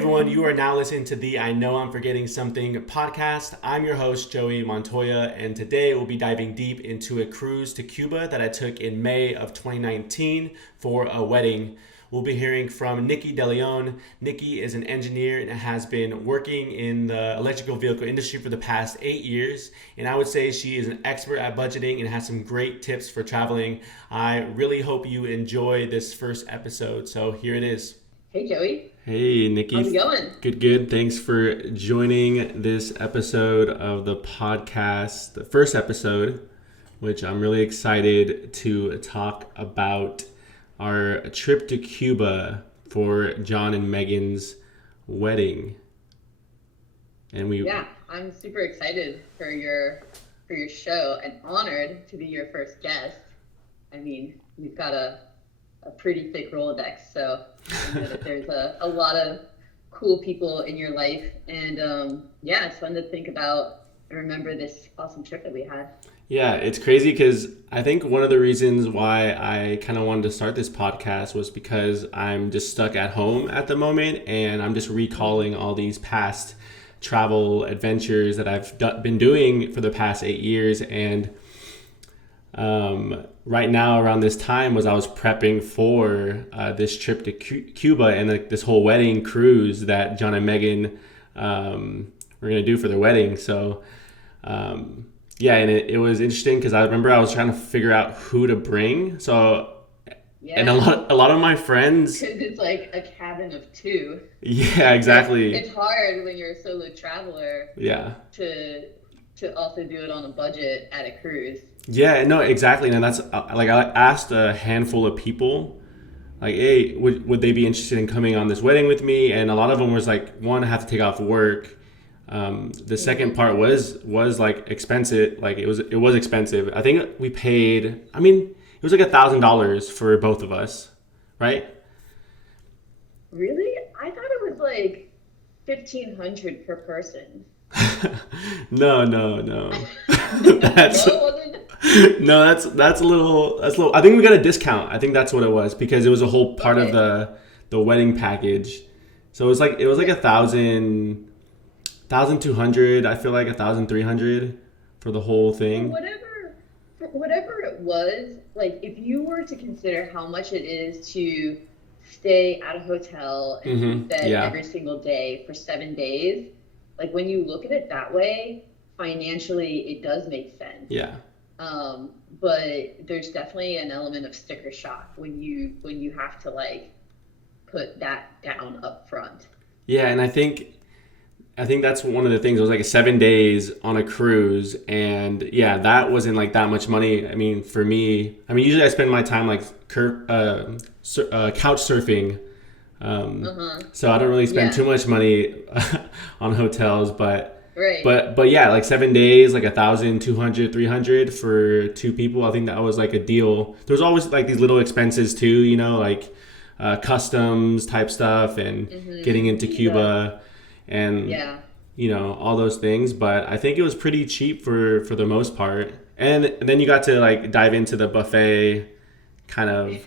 everyone, you are now listening to the I Know I'm Forgetting Something podcast. I'm your host, Joey Montoya, and today we'll be diving deep into a cruise to Cuba that I took in May of 2019 for a wedding. We'll be hearing from Niki de Leon. Niki is an engineer and has been working in the electrical vehicle industry for the past 8 years. And I would say she is an expert at budgeting and has some great tips for traveling. I really hope you enjoy this first episode. So here it is. Hey, Joey. Hey, Niki. How's it going? Good. Thanks for joining this episode of the podcast, the first episode, which I'm really excited to talk about our trip to Cuba for John and Megan's wedding. And Yeah, I'm super excited for your show and honored to be your first guest. I mean, you've got a pretty thick Rolodex, so I know that there's a lot of cool people in your life, and yeah, it's fun to think about and remember this awesome trip that we had. Yeah, it's crazy because I think one of the reasons why I kind of wanted to start this podcast was because I'm just stuck at home at the moment, and I'm just recalling all these past travel adventures that I've been doing for the past 8 years. And right now around this time I was prepping for this trip to Cuba and this whole wedding cruise that John and Megan were going to do for their wedding. So yeah, and it was interesting because I remember I was trying to figure out who to bring. So, yeah. And a lot of my friends. Because it's like a cabin of two. Yeah, exactly. It's hard when you're a solo traveler. Yeah. To also do it on a budget at a cruise. Yeah, no, exactly. And that's like I asked a handful of people, like, hey, would they be interested in coming on this wedding with me? And a lot of them was like, one, I have to take off work. The second part was like expensive. Like it was expensive. I think we paid, I mean, it was like $1,000 for both of us, right? Really? I thought it was like $1,500 per person. No. That's No, it wasn't? No, that's a little. I think we got a discount. I think that's what it was because it was a whole part of the wedding package. So it was like 1,200. I feel like 1,300 for the whole thing. Whatever it was, like if you were to consider how much it is to stay at a hotel and bed every single day for 7 days, like when you look at it that way, financially it does make sense. Yeah. But there's definitely an element of sticker shock when you have to like put that down up front. Yeah, and I think that's one of the things. It was like 7 days on a cruise, and yeah, that wasn't like that much money. I mean, for me, usually I spend my time like couch surfing, so I don't really spend too much money on hotels, but. Right. But yeah, like 7 days, like 1,200, 300 for two people. I think that was like a deal. There's always like these little expenses too, you know, like customs type stuff and getting into Cuba and you know, all those things. But I think it was pretty cheap for the most part. And then you got to like dive into the buffet kind of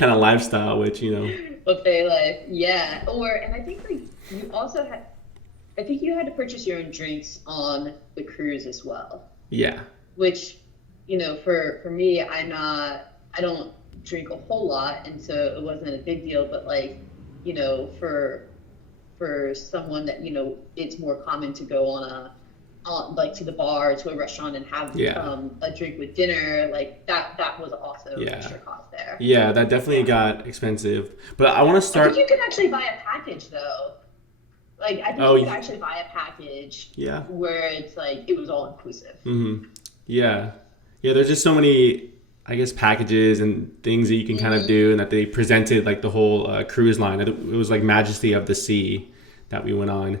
lifestyle, which, you know, buffet life. Yeah. And I think like you also had. I think you had to purchase your own drinks on the cruise as well. Yeah. Which, you know, for me, I don't drink a whole lot, and so it wasn't a big deal. But like, you know, for someone that, you know, it's more common to go on like to the bar, to a restaurant, and have a drink with dinner. Like that was also extra cost there. Yeah, that definitely got expensive. But I want to start. I think you can actually buy a package though. Like, I think you could actually buy a package where it's like, it was all inclusive. Mm-hmm. Yeah. Yeah, there's just so many, I guess, packages and things that you can kind of do, and that they presented like the whole cruise line. It was like Majesty of the Sea that we went on.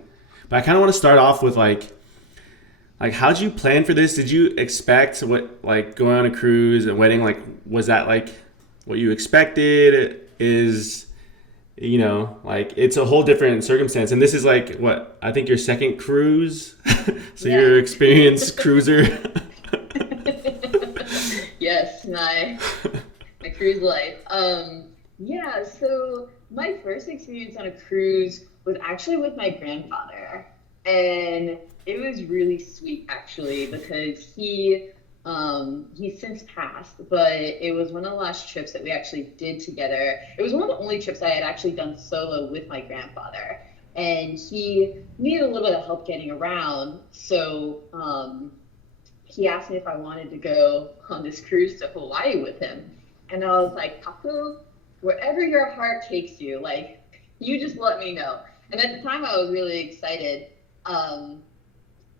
But I kind of want to start off with like how'd you plan for this? Did you expect like going on a cruise, a wedding, like was that like what you expected? You know, like it's a whole different circumstance. And this is like, what, I think your second cruise? So you're an experienced cruiser. Yes, my cruise life. Yeah, so my first experience on a cruise was actually with my grandfather. And it was really sweet actually because he's since passed, but it was one of the last trips that we actually did together. It was one of the only trips I had actually done solo with my grandfather. And he needed a little bit of help getting around. So he asked me if I wanted to go on this cruise to Hawaii with him. And I was like, Papu, wherever your heart takes you, like, you just let me know. And at the time, I was really excited. Um,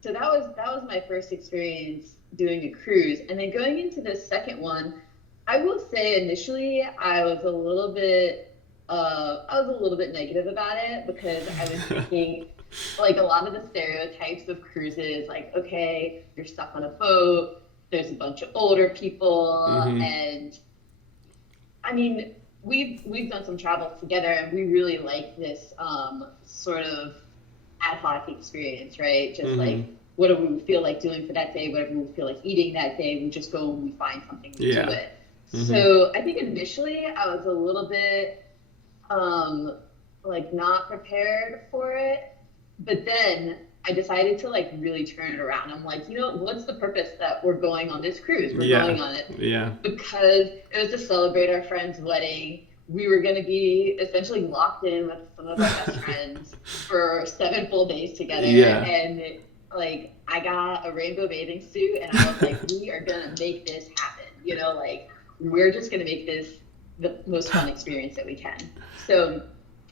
so that was my first experience doing a cruise. And then going into the second one, I will say initially I was a little bit negative about it because I was thinking like a lot of the stereotypes of cruises, like, okay, you're stuck on a boat, there's a bunch of older people, Mm-hmm. and I mean, we've done some travels together, and we really like this sort of ad hoc experience, right? Just Mm-hmm. like whatever we feel like doing for that day, whatever we feel like eating that day, we just go and we find something to do Yeah. it. Mm-hmm. So I think initially I was a little bit um like not prepared for it, but then I decided to like really turn it around. I'm like, what's the purpose that we're going on this cruise? We're Yeah. going on it Yeah. because it was to celebrate our friend's wedding. We were going to be essentially locked in with some of our best friends for 7 full days together. Yeah. And like, I got a rainbow bathing suit and I was like, we are going to make this happen. Like, we're just going to make this the most fun experience that we can. So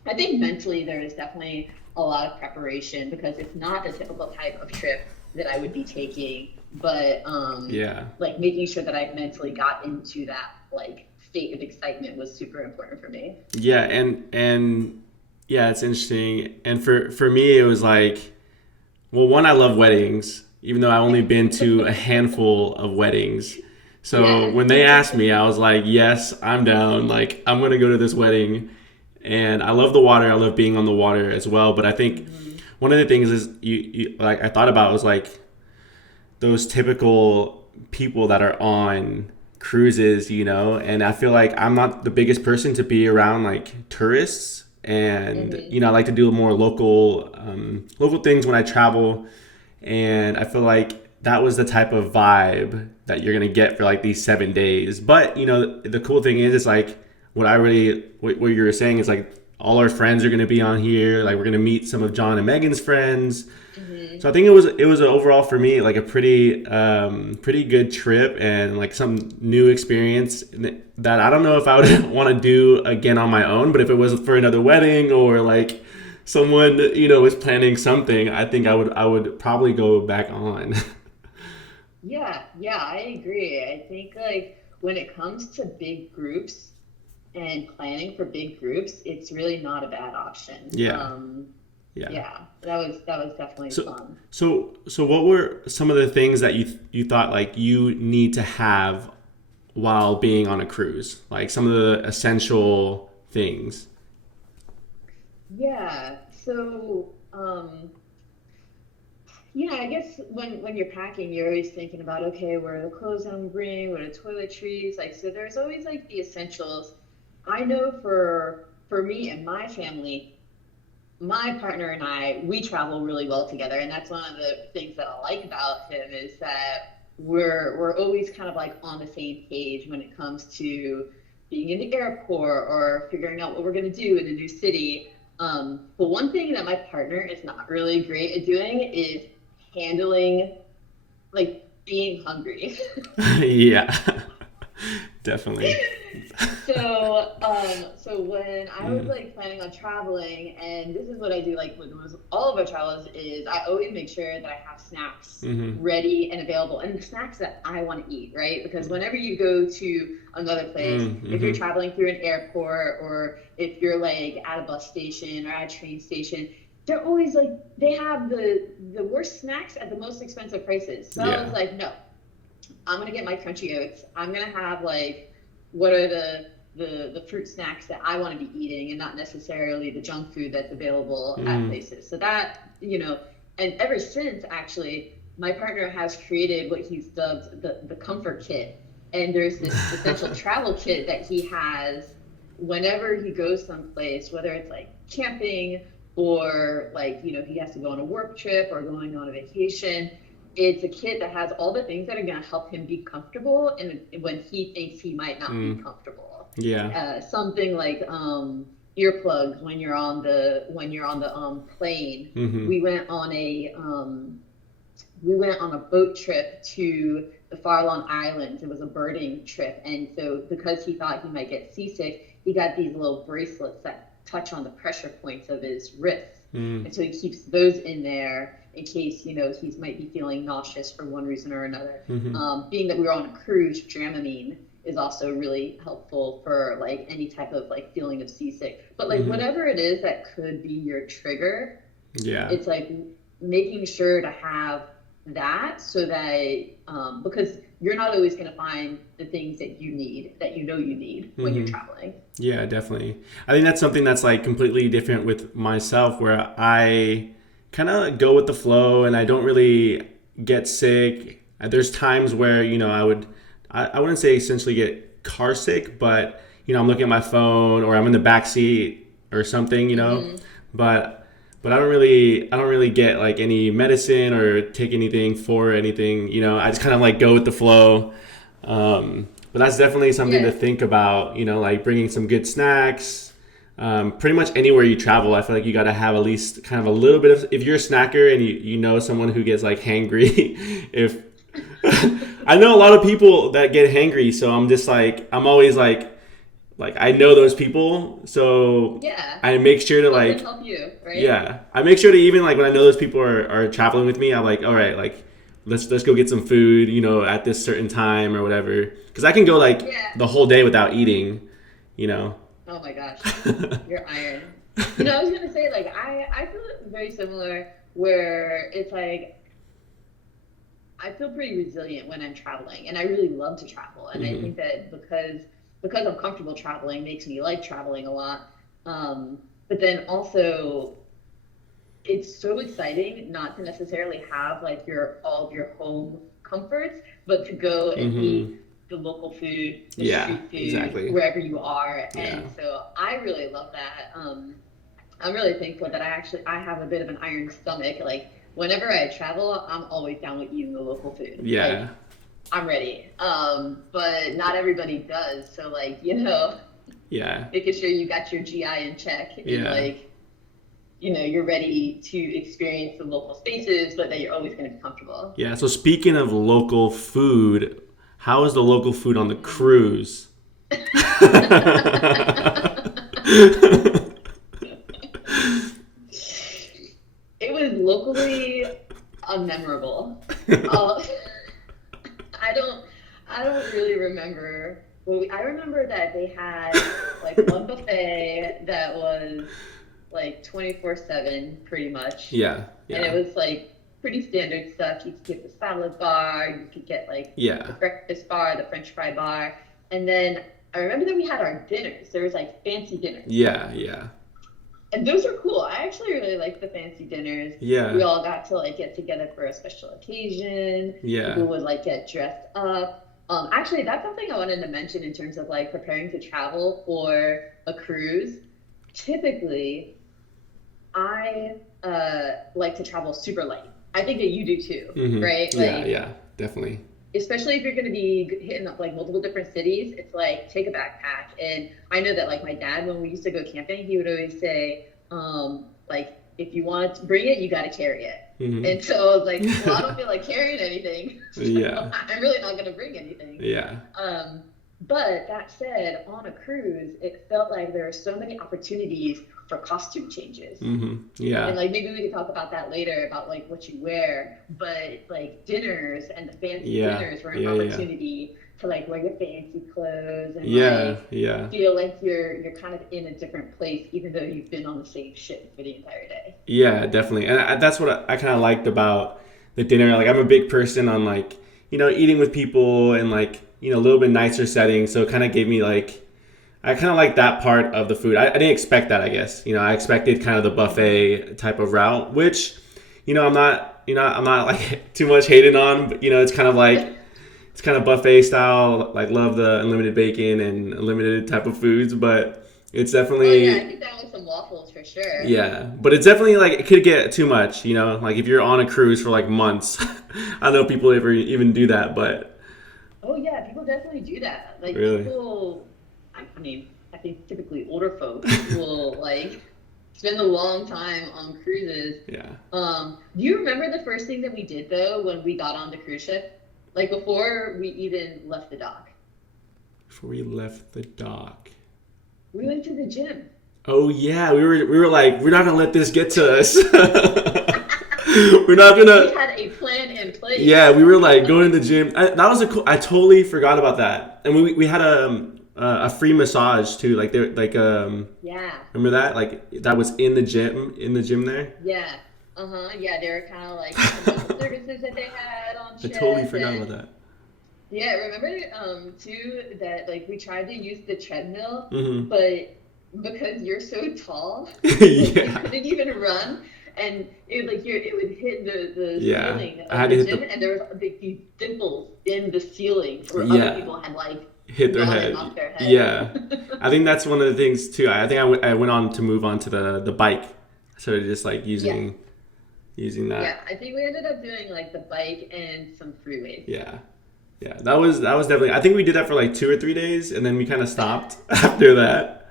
I think mentally there is definitely a lot of preparation because it's not the typical type of trip that I would be taking, but Yeah. like making sure that I mentally got into that like state of excitement was super important for me. Yeah, and yeah, it's interesting. And for me, it was like, well, one, I love weddings, even though I only been to a handful of weddings. So Yeah. when they asked me, I was like, yes, I'm down. Like, I'm gonna go to this wedding, and I love the water. I love being on the water as well. But I think Mhm. one of the things is you like I thought about was like those typical people that are on cruises, and I feel like I'm not the biggest person to be around like tourists, and Mhm. I like to do more local things when I travel, and I feel like that was the type of vibe that you're gonna get for like these 7 days. But the cool thing is, it's like what you were saying is like all our friends are gonna be on here. Like we're gonna meet some of John and Megan's friends, so I Mhm. think it was overall for me like a pretty good trip and like some new experience that I don't know if I would want to do again on my own, but if it was for another wedding or like someone is planning something, I think I would probably go back on. Yeah, yeah, I agree. I think like when it comes to big groups and planning for big groups, it's really not a bad option. Yeah, yeah. Yeah, that was definitely So fun. so what were some of the things that you thought like you need to have while being on a cruise? Like some of the essential things. Yeah. So, I guess when you're packing, you're always thinking about, okay, what are the clothes I'm bringing? What are toiletries? Like, so there's always like the essentials. I know for me and my family, my partner and I, we travel really well together, and that's one of the things that I like about him is that we're always kind of like on the same page when it comes to being in the airport or figuring out what we're going to do in a new city. But one thing that my partner is not really great at doing is handling like being hungry. Yeah, definitely. So when I was Mm, like planning on traveling, and this is what I do like with all of our travels is I always make sure that I have snacks mm-hmm, ready and available, and the snacks that I want to eat, right? Because whenever you go to another place, if you're mm-hmm. traveling through an airport or if you're like at a bus station or at a train station, they're always like they have the worst snacks at the most expensive prices. So I was Yeah. like, no, I'm gonna get my crunchy oats. I'm gonna have like what are the fruit snacks that I want to be eating and not necessarily the junk food that's available at Mm, places. So that, and ever since actually my partner has created what he's dubbed the comfort kit. And there's this essential travel kit that he has whenever he goes someplace, whether it's like camping or like, he has to go on a work trip or going on a vacation, it's a kid that has all the things that are going to help him be comfortable and when he thinks he might not be comfortable. Yeah. Something like earplugs when you're on the plane. We went on a boat trip to the Farallon Islands. It was a birding trip, and so because he thought he might get seasick, he got these little bracelets that touch on the pressure points of his wrists, and so he keeps those in there in case he might be feeling nauseous for one reason or another. Being that we were on a cruise, Dramamine is also really helpful for like any type of like feeling of seasick. But like whatever it is that could be your trigger, it's like making sure to have that so that because you're not always going to find the things that you need when you're traveling. Yeah, definitely. I think that's something that's like completely different with myself, where I kind of go with the flow and I don't really get sick. There's times where I wouldn't say essentially get car sick, but I'm looking at my phone or I'm in the back seat or something, but I don't really get like any medicine or take anything for anything, I just kind of like go with the flow. But that's definitely something to think about, like bringing some good snacks. Pretty much anywhere you travel, I feel like you got to have at least kind of a little bit of, if you're a snacker and you know someone who gets like hangry, if I know a lot of people that get hangry, so I'm just like, I'm always like I know those people, so I make sure to like help you, right? Yeah, I make sure to even like when I know those people are traveling with me, I'm like, all right, like let's go get some food, at this certain time or whatever, because I can go like the whole day without eating, Oh my gosh, you're iron. I was gonna say like I feel very similar where it's like I feel pretty resilient when I'm traveling, and I really love to travel, and I think that because I'm comfortable traveling makes me like traveling a lot. But then also it's so exciting not to necessarily have like all of your home comforts, but to go and eat the local food, the street food, exactly. wherever you are. And so I really love that. I'm really thankful that I have a bit of an iron stomach. Like whenever I travel, I'm always down with eating the local food. Yeah. Like, I'm ready. But not everybody does. So like, making sure you got your GI in check and like, you're ready to experience the local spaces, but that you're always going to be comfortable. Yeah. So speaking of local food, how is the local food on the cruise? It was locally unmemorable. I don't really remember. Well, I remember that they had like one buffet that was like 24/7 pretty much. Yeah. And it was like pretty standard stuff. You could get the salad bar, you could get like the breakfast bar, the French fry bar, and then I remember that we had our dinners. There was like fancy dinners. Yeah. And those are cool. I actually really like the fancy dinners. Yeah. We all got to like get together for a special occasion. Yeah. People would like get dressed up. Actually, that's something I wanted to mention in terms of like preparing to travel for a cruise. Typically, I like to travel super light. I think that you do too, right? Like, yeah, definitely. Especially if you're going to be hitting up like multiple different cities, it's like take a backpack. And I know that like my dad, when we used to go camping, he would always say, like, if you want to bring it, you got to carry it. And so I was like, well, I don't feel like carrying anything. So I'm really not going to bring anything. Yeah. But that said, on a cruise, it felt like there were so many opportunities for costume changes. Yeah. And like maybe we could talk about that later about like what you wear, but like dinners and the fancy dinners were an opportunity to like wear your fancy clothes and feel like you're kind of in a different place even though you've been on the same ship for the entire day. Yeah, definitely. And that's what I kind of liked about the dinner. Like I'm a big person on like, eating with people and like, a little bit nicer setting. So it kind of gave me like, I kind of like that part of the food. I didn't expect that, I guess. I expected kind of the buffet type of route, which, I'm not like too much hating on, but it's kind of like it's kind of buffet style. Like love the unlimited bacon and unlimited type of foods, but it's Oh yeah, I definitely get down with some waffles for sure. yeah. But it's definitely like it could get too much. You know, like if you're on a cruise for like months, I don't know if people ever even do that, but Oh yeah, people definitely do that. Like really, people, I mean, I think typically older folks will like spend a long time on cruises. yeah. Do you remember the first thing that we did though when we got on the cruise ship? Like before we even left the dock, Before we left the dock. we went to the gym. Oh yeah, we were like, we're not gonna let this get to us. We're not We gonna. had a plan in place. Yeah, we were like going to the gym. That was a cool. I totally forgot about that. And we had a free massage too. Like there, like Yeah, remember that? Like that was in the gym there. yeah, uh-huh. Yeah, they were kind of like talking about the services that they had on I totally ship, forgot and about that. yeah, remember too that like we tried to use the treadmill, Hmm. but because you're so tall, like you Yeah, couldn't even run, and it would hit the yeah. ceiling I of had to the hit gym, the and there was like these dimples in the ceiling where other yeah people had like hit their gone and head. knocked their Yeah, head. I think that's one of the things too. I think I went on to move on to the bike. I started just like Yeah, using yeah. that. I think we ended up doing like the bike and some free weights. Yeah. Yeah, that was definitely. I think we did that for like 2 or 3 days, and then we kind of stopped after that.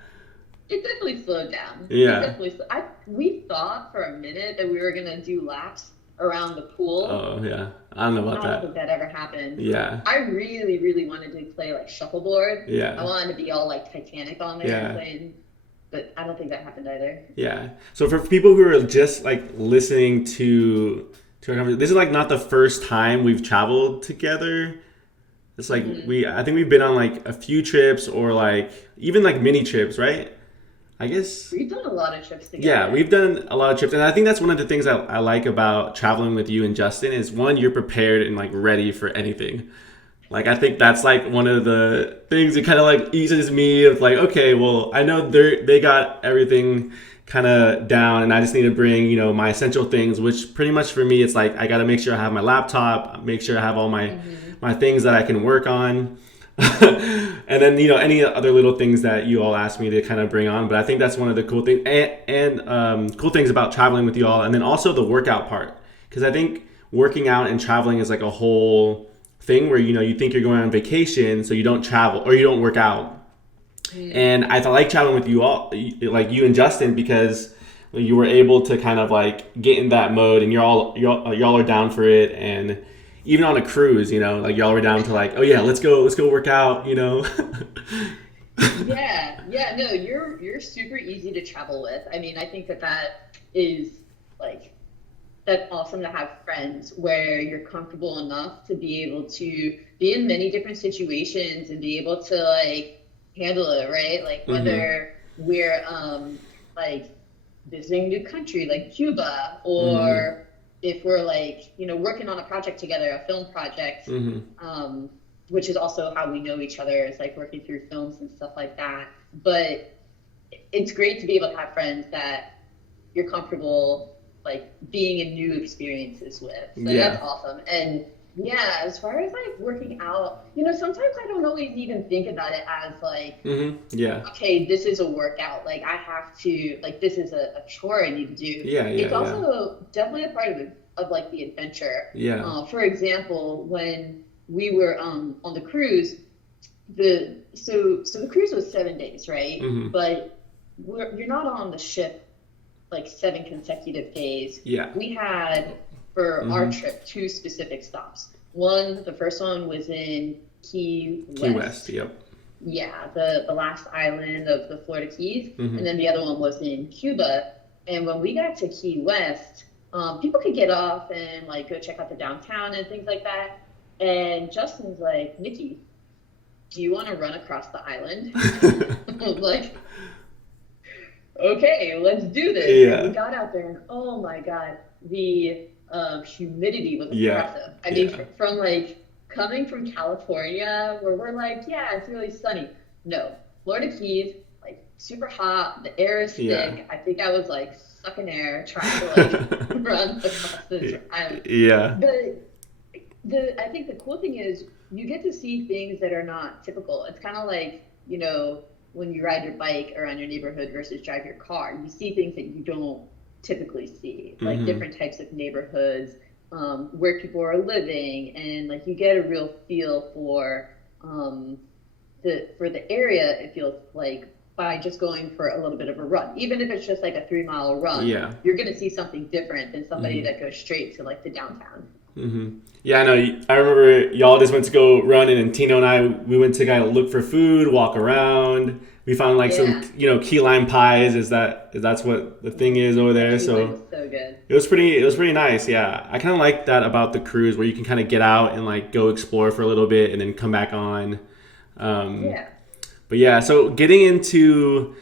It definitely slowed down. It Yeah. definitely. We thought for a minute that we were gonna do laps around the pool. Oh yeah. I don't know about I don't think that. that ever happened. Yeah. I really, really wanted to play like shuffleboard. I Yeah. wanted to be all like Titanic on there and Yeah. playing, but I don't think that happened either. Yeah. So for people who are just like listening to our conversation, this is like not the first time we've traveled together. It's like Hmm. I think we've been on like a few trips or like even like mini trips, right? I guess We've done a lot of trips yeah, together. we've done a lot of trips, and I think that's one of the things I like about traveling with you and Justin is one, you're prepared and like ready for anything. Like I think that's like one of the things that kind of like eases me of like, okay, well, I know they got everything kind of down, and I just need to bring my essential things, which pretty much for me, it's like I got to make sure I have my laptop, make sure I have all Hmm. my things that I can work on. And then any other little things that you all ask me to kind of bring on, but I think that's one of the cool things and cool things about traveling with you all, and then also the workout part, because I think working out and traveling is like a whole thing where you think you're going on vacation, so you don't travel or you don't work out. Mm. And I like traveling with you all, like you and Justin, because you were able to kind of like get in that mode, and y'all are down for it. And even on a cruise, like y'all were down to like, oh yeah, let's go work out. Yeah, yeah, no, you're super easy to travel with. I mean, I think that is like that's awesome to have friends where you're comfortable enough to be able to be in many different situations and be able to like handle it, right? Like Hmm. whether we're like visiting a new country like Cuba, Hmm. or if we're like, working on a project together, a film project, Hmm. um, which is also how we know each other, is like working through films and stuff like that. But it's great to be able to have friends that you're comfortable like being in new experiences with. So that's Yeah. awesome. And yeah, as far as like working out, sometimes I don't always even think about it as like, Hmm. Yeah. okay, this is a workout. Like I have to, like this is a chore I need to do. Yeah. Yeah. It's Yeah. also definitely a part of like the adventure. Yeah. For example, when we were on the cruise, so the cruise was 7 days, right? Hmm. But you're not on the ship like 7 consecutive days. Yeah. We had for our Hmm. trip two specific stops. One, the first one was in Key Key West. West. Yep. Yeah, the last island of the Florida Keys, Hmm. and then the other one was in Cuba. And when we got to Key West, people could get off and like go check out the downtown and things like that. And Justin's like, Nikki, do you want to run across the island? I was like, okay, let's do this. And we Yeah. got out there, and oh my God, the humidity was Yeah. oppressive. I mean, Yeah. from like coming from California, where we're like, yeah, it's really sunny. No, Florida Keys, like super hot, the air is Yeah. thick. I think I was like sucking air trying to like run across this island. Yeah. But I think the cool thing is you get to see things that are not typical. It's kind of like, when you ride your bike around your neighborhood versus drive your car, you see things that you don't typically see, like Mm-hmm. different types of neighborhoods, where people are living, and like you get a real feel um, for the area. It feels like by just going for a little bit of a run, even if it's just like a 3 mile run, Yeah. you're gonna see something different than somebody Mm-hmm. that goes straight to like the downtown. Mm-hmm. Yeah, I know. I remember y'all just went to go running, and Tino and I we went to kind of look for food, walk around. We found like some, Yeah. key lime pies. Is that's what the thing is over The there? key lime So is so good. it was pretty nice. Yeah, I kind of like that about the cruise where you can kind of get out and like go explore for a little bit and then come back on. Um, Yeah. but yeah, so getting into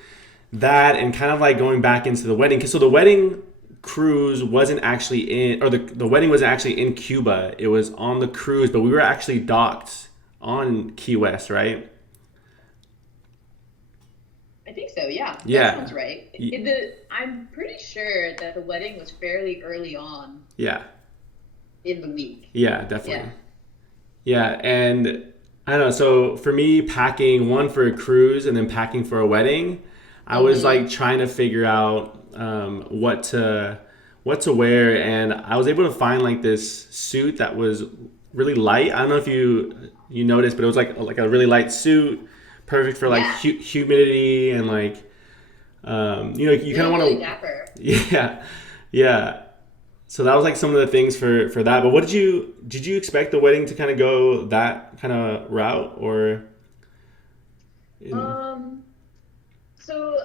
that and kind of like going back into the wedding. 'Cause so the wedding cruise wasn't actually in, or the wedding was actually in Cuba. It was on the cruise, but we were actually docked on Key West, right? I think so. Yeah, that Yeah. sounds right. Y- I'm pretty sure that the wedding was fairly early on Yeah. in the week. Yeah, Yeah. definitely. Yeah, and I don't know. So for me, packing one for a cruise and then packing for a wedding, I was like Mm-hmm. trying to figure out what to wear, and I was able to find like this suit that was really light. I don't know if you noticed, but it was like a really light suit, perfect for like Yeah. humidity and like you You kind of look really want dapper. to yeah yeah. So that was like some of the things for that. But what did you expect the wedding to kind of go that kind of route or in Um. So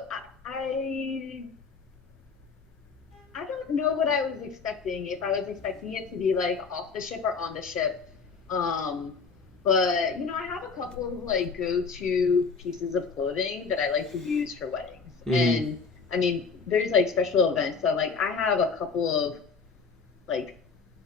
I don't know what I was expecting. If I was expecting it to be like off the ship or on the ship. Um. But I have a couple of like go-to pieces of clothing that I like to use for weddings. mm-hmm, And I mean, there's like special events. So like I have a couple of like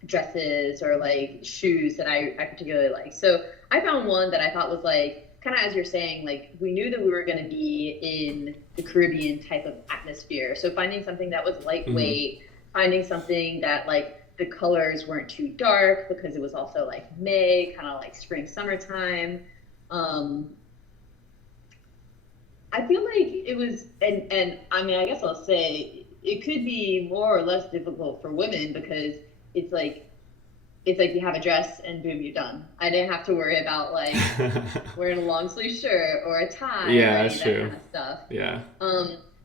dresses or like shoes that I particularly like. So I found one that I thought was like kind of as you're saying, like we knew that we were going to be in the Caribbean type of atmosphere. So finding something that was mm-hmm. lightweight, finding something that like the colors weren't too dark because it was also like May, kind of like spring, summertime. Um, I feel like it was, and I mean, I guess I'll say it could be more or less difficult for women because it's like it's like you have a dress and boom, you're done. I didn't have to worry about like wearing a long sleeve shirt or a tie or Yeah, any that's of that true. kind of stuff. Yeah,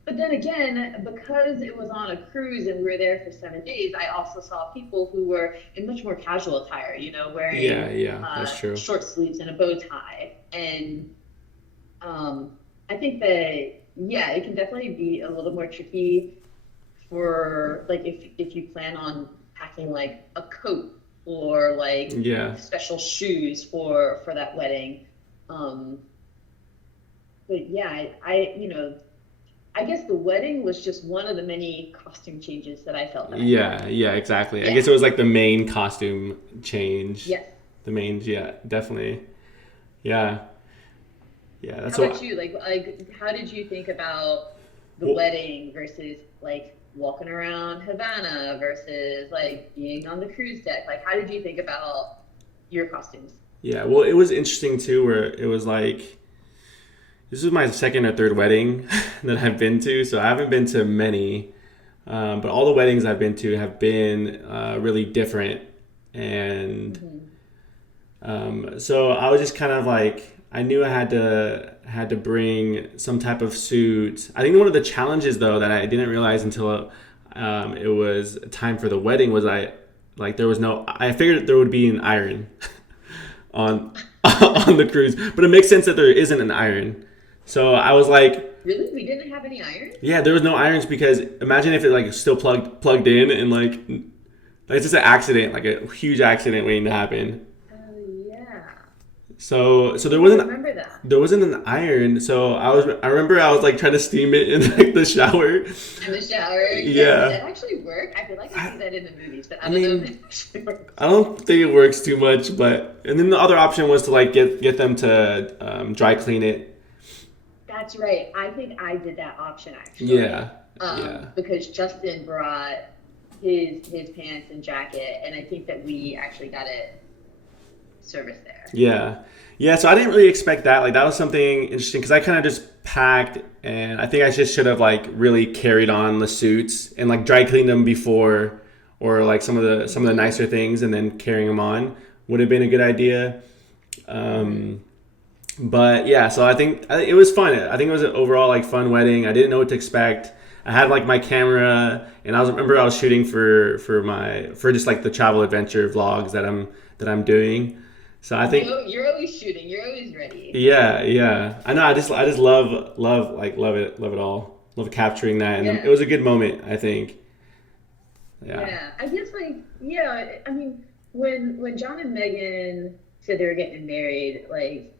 But then again, because it was on a cruise and we were there for 7 days, I also saw people who were in much more casual attire, yeah, wearing yeah, that's true. short sleeves and a bow tie. And I think that, yeah, it can definitely be a little more tricky for like if you plan on packing like a coat or like Yeah, special shoes for that wedding. Um, but yeah, I guess the wedding was just one of the many costume changes that I felt that I had. yeah, yeah, exactly. I Yeah. guess it was like the main costume change. Yes. The main, yeah, definitely. Yeah, yeah. That's How about what. you? Like how did you think about the Well, wedding versus like walking around Havana versus like being on the cruise deck? Like how did you think about your costumes? yeah, well, it was interesting too, where it was like this is my second or third wedding that I've been to, so I haven't been to many, but all the weddings I've been to have been really different, and Hmm. so I was just kind of like I knew I had to bring some type of suit. I think one of the challenges though that I didn't realize until it was time for the wedding was I like there was no I figured there would be an iron on on the cruise, but it makes sense that there isn't an iron. So I was like, Really? We didn't have any irons? yeah, there was no irons because imagine if it like still plugged in and like it's just an accident, like a huge accident waiting to happen. Oh yeah. So I don't remember that. there wasn't an iron. So I remember I was like trying to steam it in like the shower. In the shower. Yeah, did Yeah. that actually work? I feel like I see I, that in the movies, but I I don't know if mean, it actually works. I don't think it works too much, but and then the other option was to like get them to dry clean it. That's right. I think I did that option Yeah. actually. Yeah. Because Justin brought his pants and jacket, and I think that we actually got it service there. Yeah. Yeah, so I didn't really expect that. Like that was something interesting because I kind of just packed and I think I just should have like really carried on the suits and like dry cleaned them before or like some of the Hmm. nicer things and then carrying them on would have been a good idea. Hmm. Um, but yeah, so it was fun. I think it was an overall like fun wedding. I didn't know what to expect. I had like my camera, and remember I was shooting for just like the travel adventure vlogs that I'm doing. So I think You're always shooting. You're always ready. yeah, yeah. I know. I just love it all. Love capturing that, and it Yeah. was a good moment. I think. Yeah. Yeah, I guess like yeah, I mean when John and Megan said they were getting married, like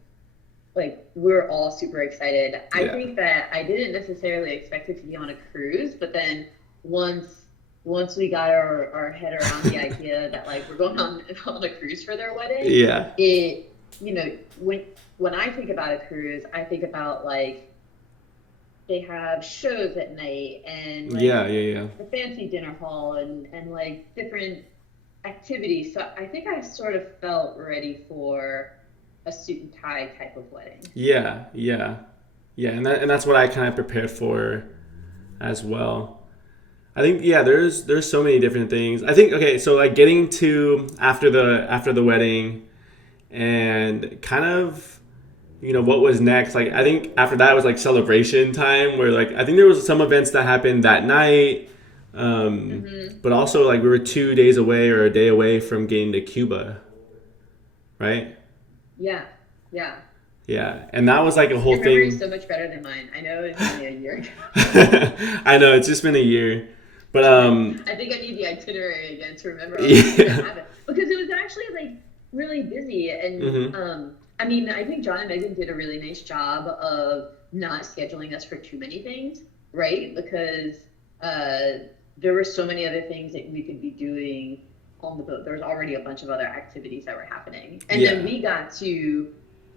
we're all super excited. I Yeah. think that I didn't necessarily expect it to be on a cruise, but then once once we got our head around the idea that like we're going on a cruise for their wedding, Yeah. it you know when I think about a cruise, I think about like they have shows at night and Yeah. like Yeah. Yeah. the fancy dinner hall and like different activities. So I think I sort of felt ready for a suit and tie type of wedding. Yeah. Yeah. Yeah. And that's what I kind of prepared for as well. I think yeah, there's so many different things. I think okay, so like getting to after the wedding and kind of what was next. Like I think after that was like celebration time where like I think there was some events that happened that night. Hmm. But also like we were 2 days away or a day away from getting to Cuba, right? Yeah, yeah. Yeah, and that was like a whole Your memory is thing. so much better than mine. I know it's only a year ago. I know it's just been a year, but I think I need the itinerary again to remember all the things that yeah. happened because it was actually like really busy and Hmm. I mean I think John and Megan did a really nice job of not scheduling us for too many things, right? Because there were so many other things that we could be doing on the boat. There was already a bunch of other activities that were happening, and then Yeah, we got to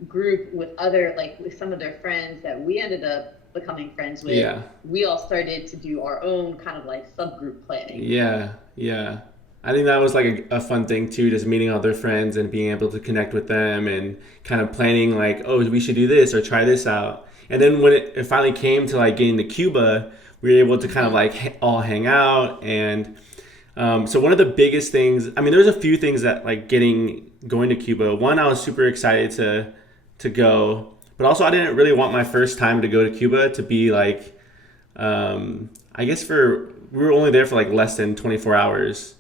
group with other like with some of their friends that we ended up becoming friends with. yeah, We all started to do our own kind of like subgroup planning. yeah, yeah. I think that was like a fun thing too, just meeting other friends and being able to connect with them and kind of planning like, oh, we should do this or try this out. And then when it finally came to like getting to Cuba, we were able to kind of Hmm. like all hang out and so one of the biggest things, I mean, there's a few things that like going to Cuba. One, I was super excited to go, but also I didn't really want my first time to go to Cuba to be like, I guess we were only there for like less than 24 hours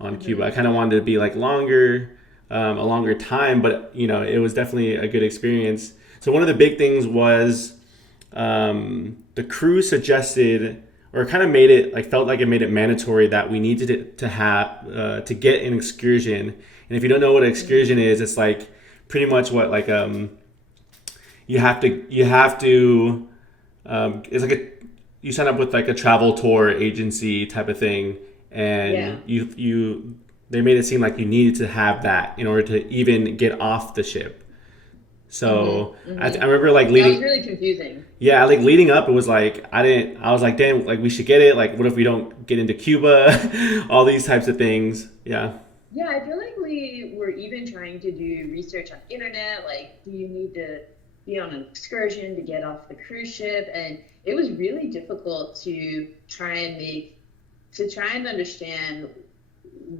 on Cuba. I Hmm. kind of wanted to be like longer, a longer time, but it was definitely a good experience. So one of the big things was the crew suggested or kind of made it like felt like it made it mandatory that we needed it to have to get an excursion. And if you don't know what an excursion Hmm. is, it's like pretty much what like you have to it's like you sign up with like a travel tour agency type of thing, Yeah. and you they made it seem like you needed to have that in order to even get off the ship. Hmm. So I Hmm. remember like That was leading really confusing. yeah, like leading up, it was like I was like, damn, like we should get it. Like, what if we don't get into Cuba? All these types of things. Yeah, Yeah, I feel like we were even trying to do research on the internet, like, do you need to be on an excursion to get off the cruise ship? And it was really difficult to try and understand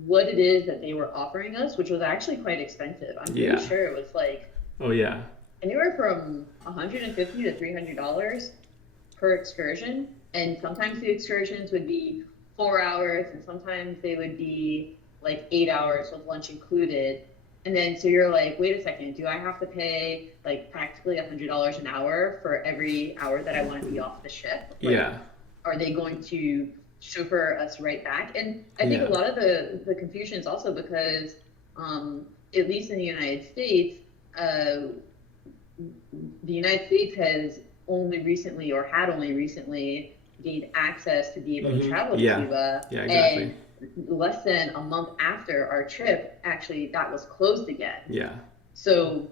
what it is that they were offering us, which was actually quite expensive. I'm pretty yeah. sure it was like Oh yeah, anywhere from 150 to $300 per excursion. And sometimes the excursions would be 4 hours, and sometimes they would be like 8 hours with lunch included. And then so you're like, wait a second, do I have to pay like practically $100 an hour for every hour that I want to be off the ship? Like, yeah, are they going to chauffeur us right back? And I think yeah, a lot of the confusion is also because, at least in the United States, uh, the United States has only recently or had only recently gained access to be able to travel to yeah, Cuba. yeah. Exactly. And less than a month after our trip, actually, that was closed again. Yeah, So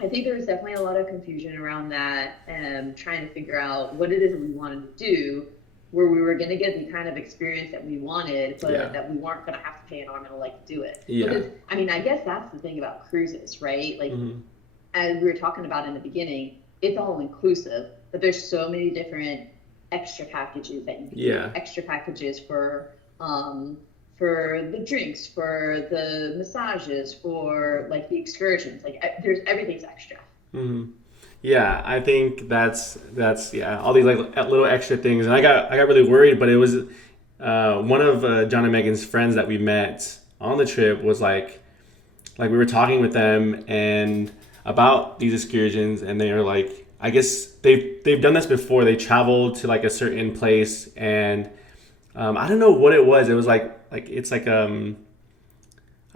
I think there was definitely a lot of confusion around that and trying to figure out what it is that we wanted to do. where we were going to get the kind of experience that we wanted, Yeah. but that we weren't going to have to pay an arm and a leg to do it. Yeah. Because, I mean, I guess that's the thing about cruises, right? Like, Hmm. as we were talking about in the beginning, it's all inclusive, but there's so many different extra packages that you can do. Yeah. Extra packages for the drinks, for the massages, for like the excursions. Like there's everything's extra. Hmm. Yeah, I think that's yeah, all these like little extra things, and I got really worried, but it was one of John and Megan's friends that we met on the trip was like we were talking with them and about these excursions, and they are like, I guess they've done this before. They traveled to like a certain place, and I don't know what it was. It was like it's like I don't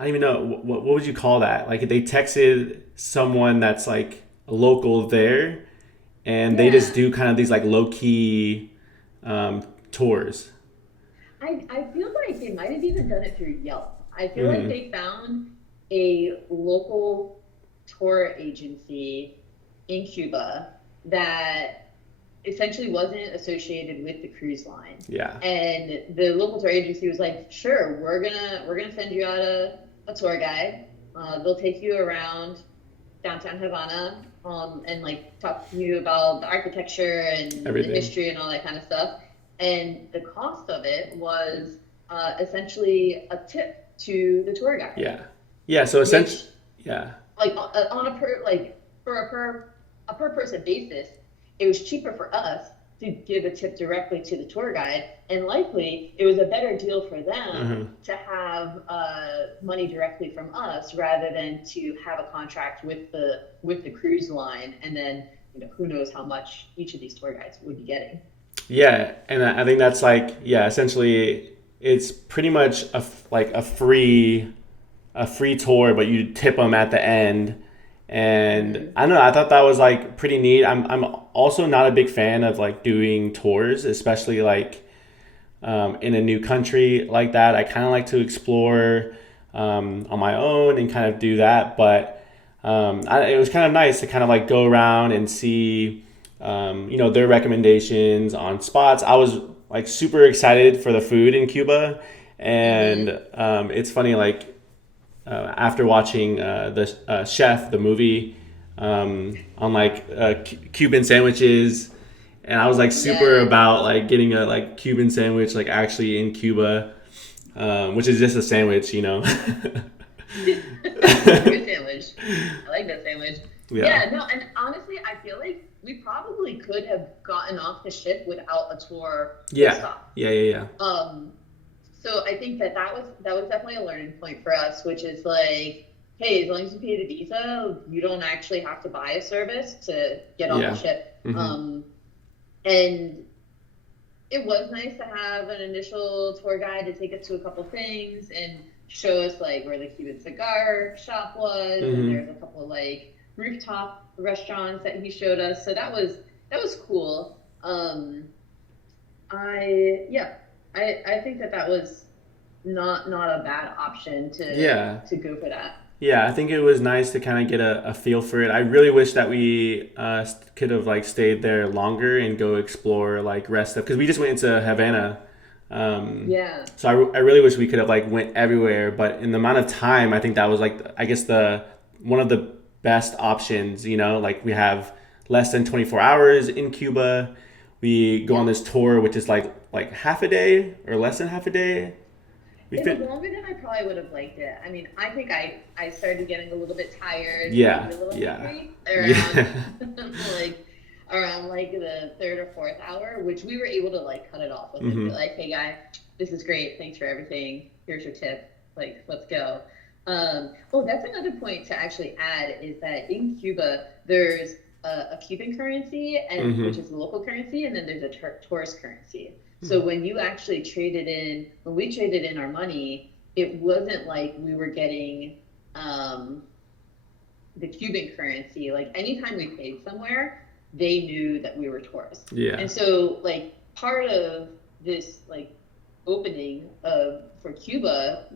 even know what would you call that. Like they texted someone that's like a local there, and they just Yeah. do kind of these like low key tours. I feel like they might have even done it through Yelp. I feel like Hmm. they found a local tour agency in Cuba that essentially wasn't associated with the cruise line. Yeah. And the local tour agency was like, "Sure, we're gonna send you out a tour guide. They'll take you around downtown Havana, and like talk to you about the architecture and the Everything. history and all that kind of stuff." And the cost of it was essentially a tip to the tour guide, Yeah. Yeah. So essentially, which yeah. like on a per like for a per person basis, it was cheaper for us to give a tip directly to the tour guide, and likely it was a better deal for them Hmm. to have money directly from us rather than to have a contract with the cruise line, and then who knows how much each of these tour guides would be getting. Yeah, and I think that's like yeah, essentially it's pretty much like a free tour, but you tip them at the end. And Hmm. I don't know, I thought that was like pretty neat. I'm also not a big fan of like doing tours, especially like in a new country like that. I kind of like to explore on my own and kind of do that. But it was kind of nice to kind of like go around and see, their recommendations on spots. I was like super excited for the food in Cuba. And Hmm. it's funny, like after watching the Chef, the movie, on like Cuban sandwiches, and I was like super Yeah. about like getting a like Cuban sandwich like actually in Cuba, which is just a sandwich, you know. It's a good sandwich. I like that sandwich. Yeah. Yeah, no, and honestly, I feel like we probably could have gotten off the ship without a tour Yeah. stop. Yeah. Yeah. Yeah. Um, so I think that was definitely a learning point for us, which is like, hey, as long as you pay the visa, you don't actually have to buy a service to get on the Yeah. ship. Hmm. And it was nice to have an initial tour guide to take us to a couple things and show us like where the Cuban cigar shop was, and Hmm. there's a couple like rooftop restaurants that he showed us. So that was cool. I yeah, I think that that was not a bad option Yeah. to go for that. Yeah, I think it was nice to kind of get a feel for it. I really wish that we could have like stayed there longer and go explore like rest stuff because we just went into Havana. Yeah. So I really wish we could have like went everywhere, but in the amount of time, I think that was like I guess the one of the best options. Like we have less than 24 hours in Cuba. We go on Yeah. this tour, which is like half a day or less than half a day. We It was fit. longer than I probably would have liked it. I mean, I think I started getting a little bit tired, maybe Yeah, a little yeah, hungry yeah. around like around like the third or fourth hour, which we were able to like cut it off with and be Hmm. like, "Hey guy, this is great. Thanks for everything. Here's your tip. Like, let's go." Oh, that's another point to actually add is that in Cuba there's a Cuban currency and which Hmm. is the local currency, and then there's a tourist currency. So Hmm. when you actually when we traded in our money, it wasn't like we were getting um, the Cuban currency. Like anytime we paid somewhere, they knew that we were tourists. Yeah. And so like part of this like opening of for Cuba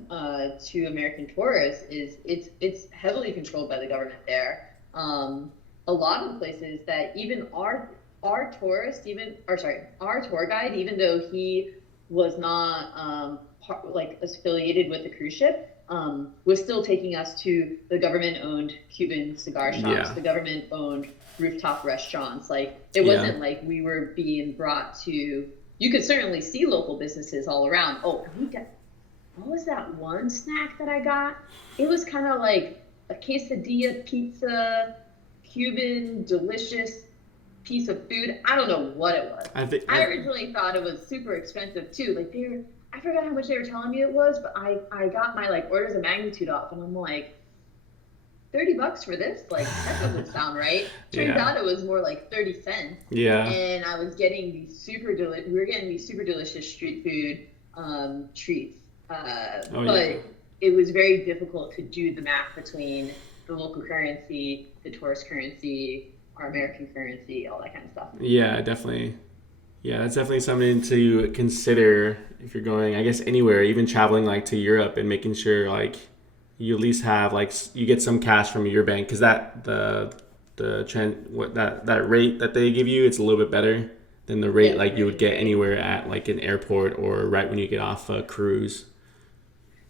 to American tourists is it's heavily controlled by the government there. A lot of the places that even are our tourist even, or sorry, our tour guide, even though he was not like affiliated with the cruise ship, was still taking us to the government-owned Cuban cigar shops, Yeah. the government-owned rooftop restaurants. Like it Yeah. wasn't like we were being brought to. You could certainly see local businesses all around. Oh, we got, what was that one snack that I got? It was kind of like a quesadilla pizza, Cuban, delicious piece of food. I don't know what it was. I think I originally thought it was super expensive too. Like they were, I forgot how much they were telling me it was, but I got my like orders of magnitude off, and I'm like, $30 for this? Like that doesn't sound right. Turns yeah. out it was more like 30 cents. Yeah. And I was getting these we were getting these super delicious street food treats. Oh But yeah. it was very difficult to do the math between the local currency, the tourist currency, our American currency, all that kind of stuff. Yeah, definitely. Yeah, that's definitely something to consider if you're going, I guess, anywhere, even traveling like to Europe and making sure like you at least have like you get some cash from your bank because the trend what that rate that they give you it's a little bit better than the rate Yes, like you would very, get very. anywhere at like an airport or right when you get off a cruise.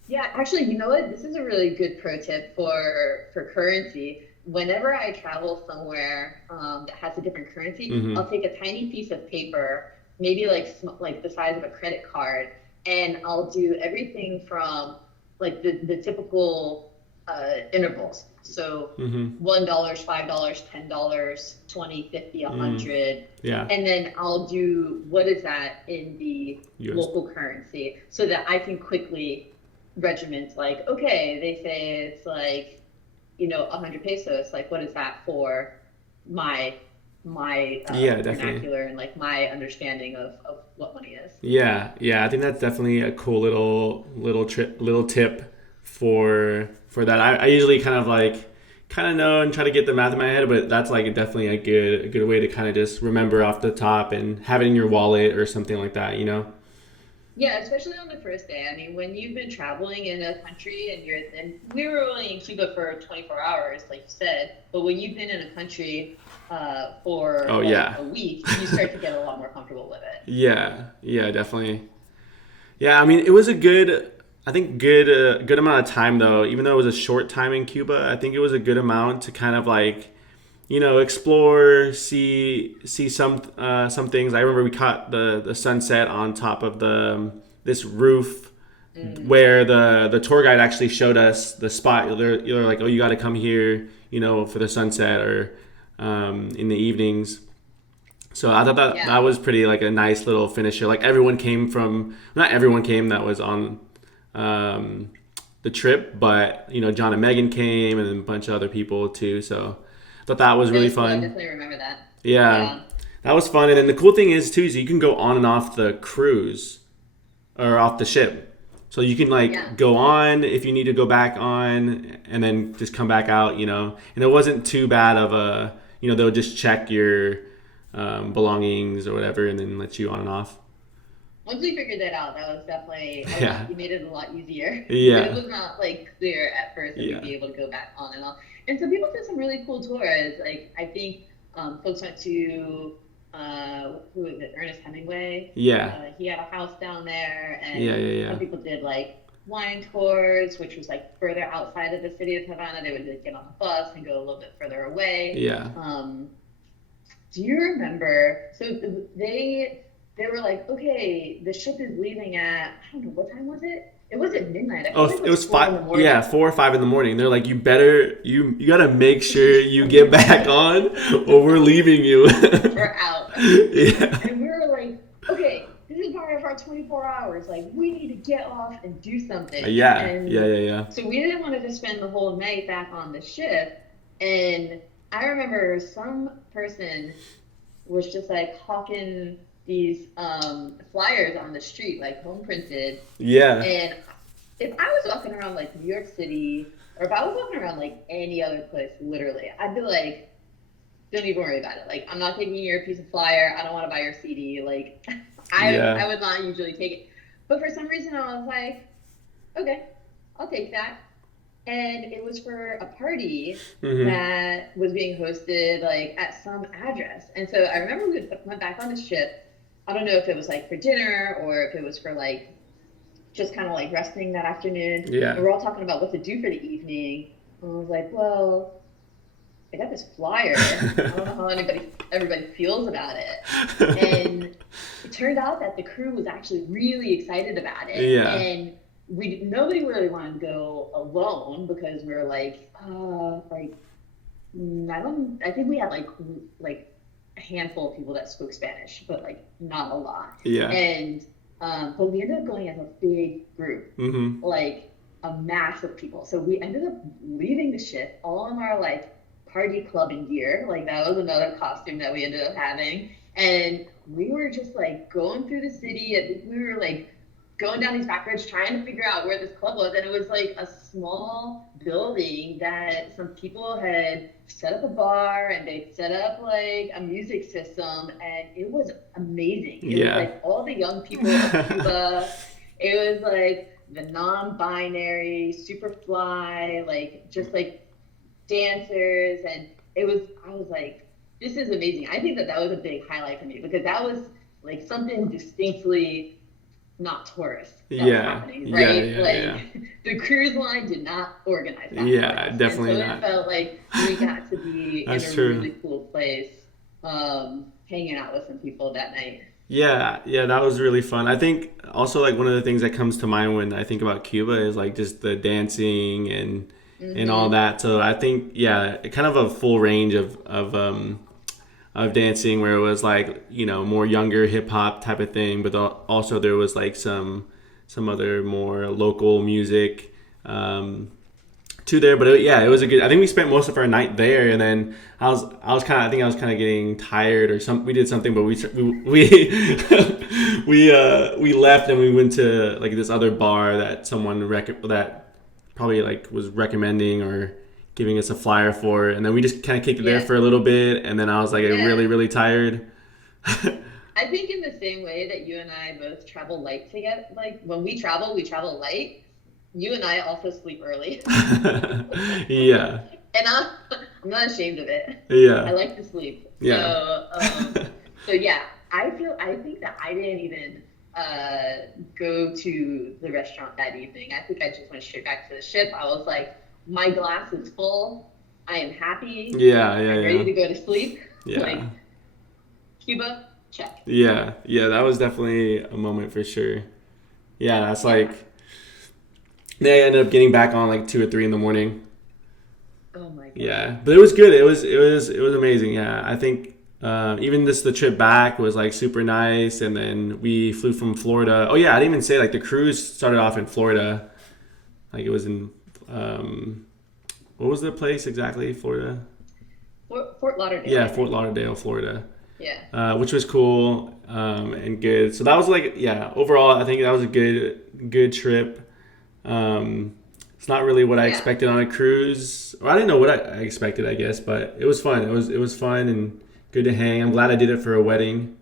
Yeah, actually, you know what? This is a really good pro tip for currency. Whenever I travel somewhere that has a different currency, Mm-hmm. I'll take a tiny piece of paper, maybe like like the size of a credit card, and I'll do everything from like the typical intervals. So Mm-hmm. $1, $5, $10, 20, 50, a Mm. hundred, Yeah. and then I'll do what is that in the US. local currency so that I can quickly regiment like, okay, they say it's like, 100 pesos. Like, what is that for my Yeah, definitely. vernacular and like my understanding of what money is? Yeah, yeah, I think that's definitely a cool little tip for that. I usually kind of know and try to get the math in my head, but that's like definitely a good way to kind of just remember off the top and have it in your wallet or something like that, you know? Yeah, especially on the first day. I mean, when you've been traveling in a country and we were only in Cuba for 24 hours, like you said, but when you've been in a country for Oh like yeah. a week, you start to get a lot more comfortable with it. Yeah, yeah, definitely. Yeah, I mean, it was a good, I think good amount of time though. Even though it was a short time in Cuba, I think it was a good amount to kind of like, explore, see some things. I remember we caught the sunset on top of the this roof Mm. where the tour guide actually showed us the spot. They're like, oh, you got to come here, for the sunset or in the evenings. So I thought that Yeah. was pretty like a nice little finisher. Like everyone came from, not everyone came that was on um, the trip, but John and Megan came and then a bunch of other people too. So I thought that was That really was cool. I fun. definitely remember that. Yeah, Yeah. that was fun. And then the cool thing is too is you can go on and off the cruise or off the ship. So you can Yeah. like go on if you need to go back on and then just come back out. And it wasn't too bad of they'll just check your belongings or whatever and then let you on and off. Once we figured that out, that was definitely a lot. Yeah. You made it a lot easier, but it Yeah. was not like clear at first that we'd Yeah. be able to go back on and off. And so people did some really cool tours. Like I think folks went to who was it? Ernest Hemingway. Yeah. He had a house down there, Yeah. and Yeah. some Yeah. people did like wine tours, which was like further outside of the city of Havana. They would like, get on a bus and go a little bit further away. Yeah. Do you remember? So they were like, okay, the ship is leaving at, I don't know, what time was it? It wasn't midnight. I Oh, feel like it it was was 4 in five. the Yeah, morning. 4 or 5 in the morning. They're like, you gotta make sure you get back on, or we're leaving you. We're out. Yeah. And we were like, okay, this is part of our 24 hours. Like, we need to get off and do something. Yeah. Yeah. And Yeah. Yeah. so we didn't want to just spend the whole night back on the ship. And I remember some person was just like hawking these flyers on the street, like home printed. Yeah. And if I was walking around like New York City, or if I was walking around like any other place, literally, I'd be like, don't even worry about it. Like, I'm not taking your piece of flyer. I don't want to buy your CD. Like, I Yeah. would not usually take it. But for some reason, I was like, okay, I'll take that. and it was for a party Mm-hmm. that was being hosted like at some address. And so I remember we went back on the ship. I don't know if it was like for dinner or if it was for like just kind of like resting that afternoon. Yeah. And we're all talking about what to do for the evening. And I was like, well, I got this flyer. I don't know how everybody feels about it. And it turned out that the crew was actually really excited about it. Yeah. And we nobody really wanted to go alone because we were like, I think we had like a handful of people that spoke Spanish, but like not a lot. Yeah. And but we ended up going as a big group, Mm-hmm. like a mass of people. So we ended up leaving the ship all in our like party clubbing gear. Like that was another costume that we ended up having. And we were just like going through the city. And we were like going down these back roads trying to figure out where this club was. And it was like a small building that some people had set up a bar and they set up like a music system. And it was amazing. It was Yeah. like all the young people of Cuba. It was like the non-binary, super fly, like just like dancers, and I was like, this is amazing. I think that that was a big highlight for me because that was like something distinctly not tourist that was Yeah. happening, Yeah. right? Yeah. Yeah. Like the cruise line did not organize that for Yeah. us, and so Definitely it not. felt like we got to be in That's a true. really cool place, hanging out with some people that night. Yeah, yeah, that was really fun. I think also like one of the things that comes to mind when I think about Cuba is like just the dancing and all Mm-hmm. that. So I think yeah, kind of a full range of dancing where it was like more younger hip hop type of thing, but also there was like some other more local music. To there, but yeah, it was a good. I think we spent most of our night there, and then I think I was kind of getting tired or some. We did something, but we left and we went to like this other bar that that probably like was recommending or giving us a flyer for, and then we just kind of kicked it there Yeah, for a little bit, and then I was like yeah. really tired. I think in the same way that you and I both travel light together, like when we travel light. You and I also sleep early, Yeah, and I'm not ashamed of it. I yeah, like to sleep. yeah. So yeah, I think that I didn't even go to the restaurant that evening. I think I just went straight back to the ship. I was like, my glass is full. I am happy. Yeah, yeah, I'm ready yeah. to go to sleep. Yeah. Like Cuba, check. Yeah. Yeah, that was definitely a moment for sure. Yeah, that's Yeah. like they ended up getting back on like 2 or 3 in the morning. Oh my God. Yeah. But it was good. It was amazing. Yeah. I think even just the trip back was like super nice, and then we flew from Florida. Oh yeah, I didn't even say like the cruise started off in Florida. Like it was in what was the place exactly? Florida? Fort Lauderdale, Yeah, I Fort think. Lauderdale, Florida. Yeah. Which was cool and good. So that was like, yeah, overall, I think that was a good trip. It's not really what I Yeah. expected on a cruise. Well, I didn't know what I expected, I guess, but it was fun. It was fun and good to hang. I'm glad I did it for a wedding.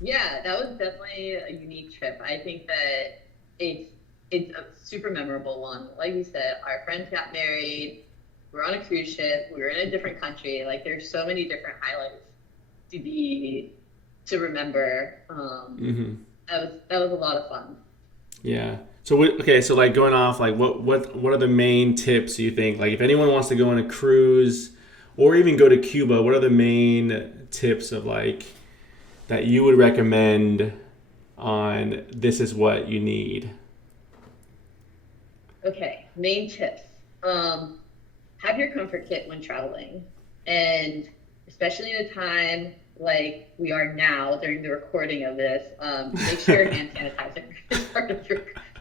Yeah, that was definitely a unique trip. I think that it's it's a super memorable one. Like you said, our friends got married. We're on a cruise ship. We were in a different country. Like there's so many different highlights to remember. Hmm. That was a lot of fun. Yeah. So okay, so like going off, like what are the main tips you think? Like if anyone wants to go on a cruise or even go to Cuba, what are the main tips of like that you would recommend on this is what you need? Okay, main tips. Um, have your comfort kit when traveling, and especially in a time like we are now during the recording of this, make sure hand sanitizer is part of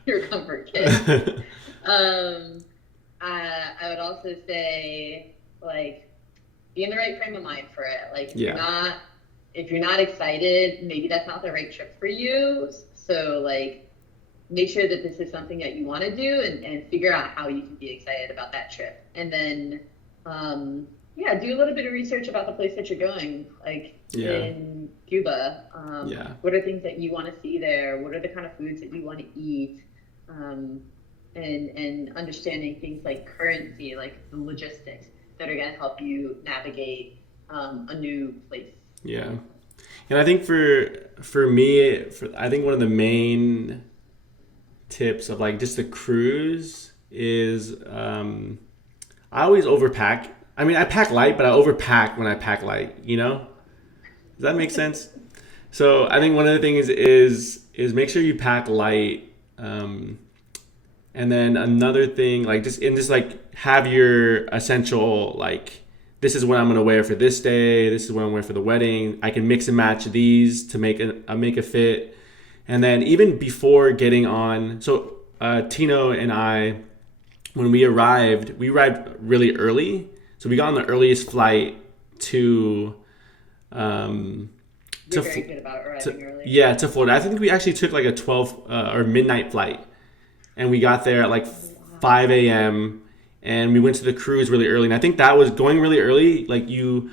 your comfort kit. Um, I would also say like be in the right frame of mind for it. Like Yeah. if you're not excited, maybe that's not the right trip for you. So like make sure that this is something that you want to do and figure out how you can be excited about that trip. And then yeah, do a little bit of research about the place that you're going, like Yeah. in Cuba. Yeah. What are things that you want to see there? What are the kind of foods that you want to eat? Um, and understanding things like currency, like the logistics that are going to help you navigate a new place. Yeah. And I think for me, I think one of the main tips of like just the cruise is I always overpack. I mean, I pack light, but I overpack when I pack light. You know, does that make sense? So I Yeah, think one of the things is make sure you pack light, and then another thing like just like have your essential like this is what I'm gonna wear for this day. This is what I'm wearing for the wedding. I can mix and match these to make a fit. And then even before getting on, so Tino and I, when we arrived really early. So we got on the earliest flight to um, you're to, very good about to arriving early. yeah to Florida. I think we actually took like a 12 or midnight flight, and we got there at like Oh, wow. 5 a.m. and we went to the cruise really early. And I think that was going really early. Like you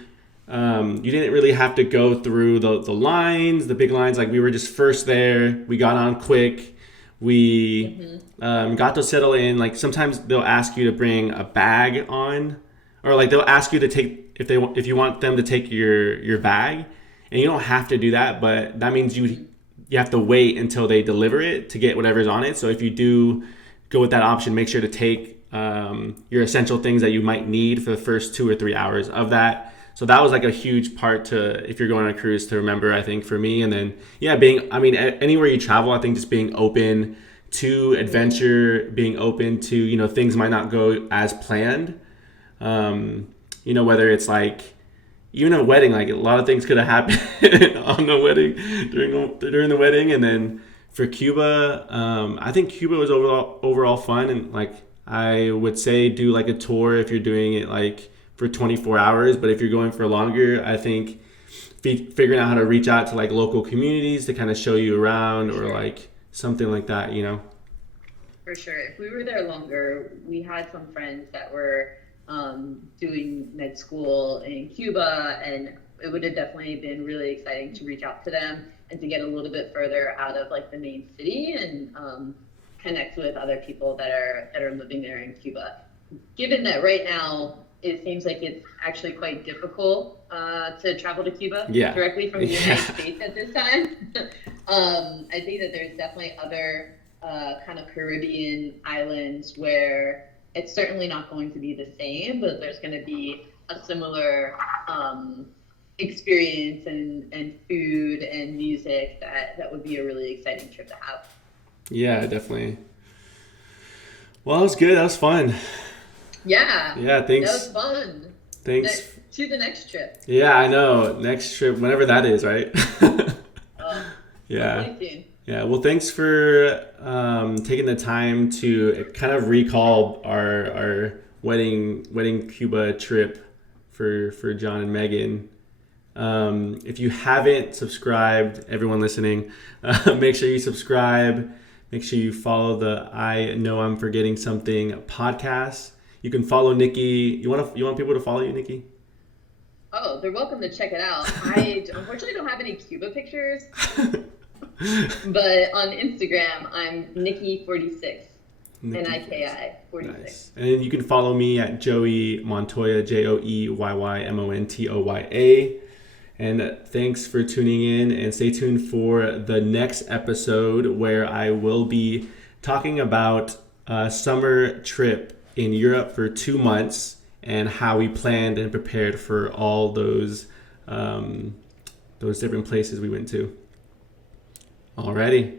didn't really have to go through the lines, the big lines. Like we were just first there. We got on quick. We Hmm. got to settle in. Like sometimes they'll ask you to bring a bag on, or like they'll ask you to take if you want them to take your bag, and you don't have to do that. But that means you have to wait until they deliver it to get whatever's on it. So if you do go with that option, make sure to take your essential things that you might need for the first 2 or 3 hours of that. So that was like a huge part to if you're going on a cruise to remember, I think for me. And then yeah, being I mean anywhere you travel, I think just being open to Hmm. adventure, being open to things might not go as planned. Whether it's like even a wedding, like a lot of things could have happened on the wedding during the wedding, and then for Cuba, I think Cuba was overall fun, and like I would say do like a tour if you're doing it like for 24 hours, but if you're going for longer, I think figuring out how to reach out to like local communities to kind of show you around For or sure. like something like that. For sure. If we were there longer, we had some friends that were doing med school in Cuba, and it would have definitely been really exciting to reach out to them and to get a little bit further out of like the main city and connect with other people that are living there in Cuba. Given that right now it seems like it's actually quite difficult to travel to Cuba Yeah. directly from the Yeah. United States at this time. I think that there's definitely other kind of Caribbean islands where it's certainly not going to be the same, but there's going to be a similar experience and food and music that would be a really exciting trip to have. Yeah, definitely. Well, that was good. That was fun. Yeah, Yeah, that was thanks. fun. Thanks. To the next trip. Yeah, I know. Next trip, whenever that is, right? Uh, Yeah. hopefully soon. Yeah. Well, thanks for taking the time to kind of recall our wedding Cuba trip for John and Megan. If you haven't subscribed, everyone listening, make sure you subscribe. Make sure you follow the I Know I'm Forgetting Something podcast. You can follow Nikki. You want people to follow you, Nikki? Oh, they're welcome to check it out. I unfortunately don't have any Cuba pictures, but on Instagram, I'm Nikki46, Nikki first. Niki 46. Nice. And you can follow me at Joey Montoya, JoeyMontoya. And thanks for tuning in, and stay tuned for the next episode where I will be talking about a summer trip in Europe for 2 months and how we planned and prepared for all those different places we went to. Alrighty.